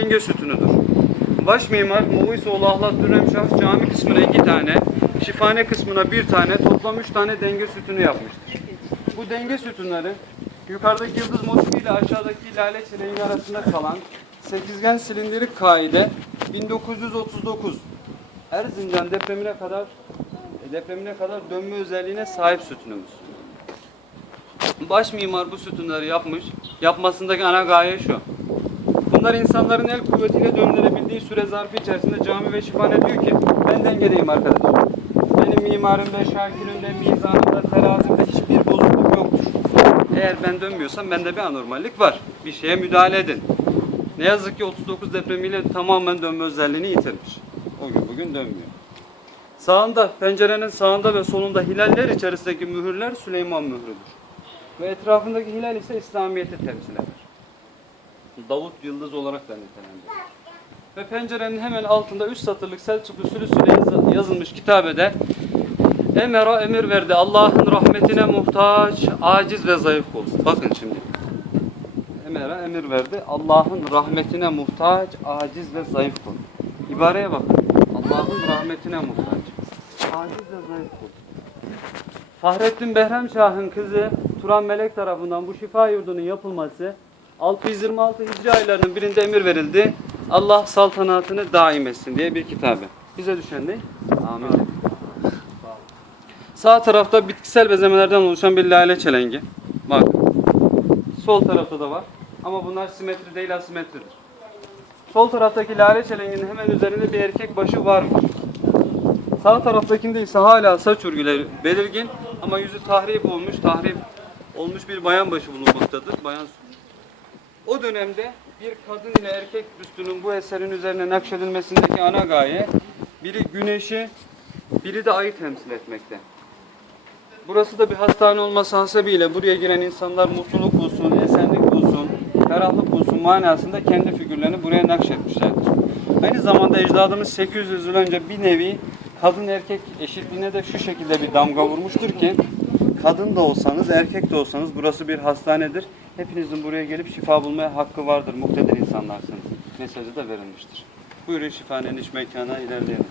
denge sütunudur. Baş mimar Moğuisoğlu Ahlat Dürremşah cami kısmına iki tane, şifane kısmına bir tane, toplam üç tane denge sütunu yapmıştır. Bu denge sütunları yukarıdaki yıldız motifiyle aşağıdaki lale çeleğin arasında kalan sekizgen silindirik kaide 1939 Erzincan depremine kadar depremine kadar dönme özelliğine sahip sütunumuz. Baş mimar bu sütunları yapmış. Yapmasındaki ana gaye şu. Bunlar insanların el kuvvetiyle döndürebildiği süre zarfı içerisinde cami ve şifane diyor ki ben dengedeyim arkadaş. Benim mimarımda, şakirimde, mizanımda, terazimde hiçbir bozukluk yoktur. Eğer ben dönmüyorsam bende bir anormallik var. Bir şeye müdahale edin. Ne yazık ki 39 depremiyle tamamen dönme özelliğini yitirmiş. O gün bugün dönmüyor. Sağında, pencerenin sağında ve solunda hilaller içerisindeki mühürler Süleyman mührüdür. Ve etrafındaki hilal ise İslamiyet'i temsil eder. Davut yıldız olarak da nitelendirilir. Ve pencerenin hemen altında 3 satırlık Selçuklu sülüsüyle yaz- yazılmış kitabede Emera emir verdi. Allah'ın rahmetine muhtaç, aciz ve zayıf kul. Bakın şimdi. Emera emir verdi. Allah'ın rahmetine muhtaç, aciz ve zayıf kul. İbareye bakın. Allah'ın rahmetine muhtaç. Aciz ve zayıf kul. Fahrettin Behrem Şah'ın kızı Turan Melek tarafından bu şifa yurdunun yapılması 626 Hicri aylarının birinde emir verildi. Allah saltanatını daim etsin diye bir kitabı. Bize düşen ne? Amin. Sağ tarafta bitkisel bezemelerden oluşan bir lale çelengi. Bak. Sol tarafta da var. Ama bunlar simetri değil asimetridir. Sol taraftaki lale çelenginin hemen üzerinde bir erkek başı var mı? Sağ taraftakinde ise hala saç örgüleri belirgin ama yüzü tahrip olmuş, tahrip olmuş bir bayan başı bulunmaktadır. Bayan o dönemde bir kadın ile erkek büstünün bu eserin üzerine nakşedilmesindeki ana gaye biri güneşi, biri de ayı temsil etmekte. Burası da bir hastane olması hasebiyle buraya giren insanlar mutluluk bulsun, esenlik bulsun, ferahlık bulsun manasında kendi figürlerini buraya nakşetmişlerdir. Aynı zamanda ecdadımız 800 yıl önce bir nevi kadın erkek eşitliğine de şu şekilde bir damga vurmuştur ki kadın da olsanız erkek de olsanız burası bir hastanedir. Hepinizin buraya gelip şifa bulmaya hakkı vardır. Muktedir insanlarsınız. Mesajı da verilmiştir. Buyurun şifanenin iç mekana ilerleyelim.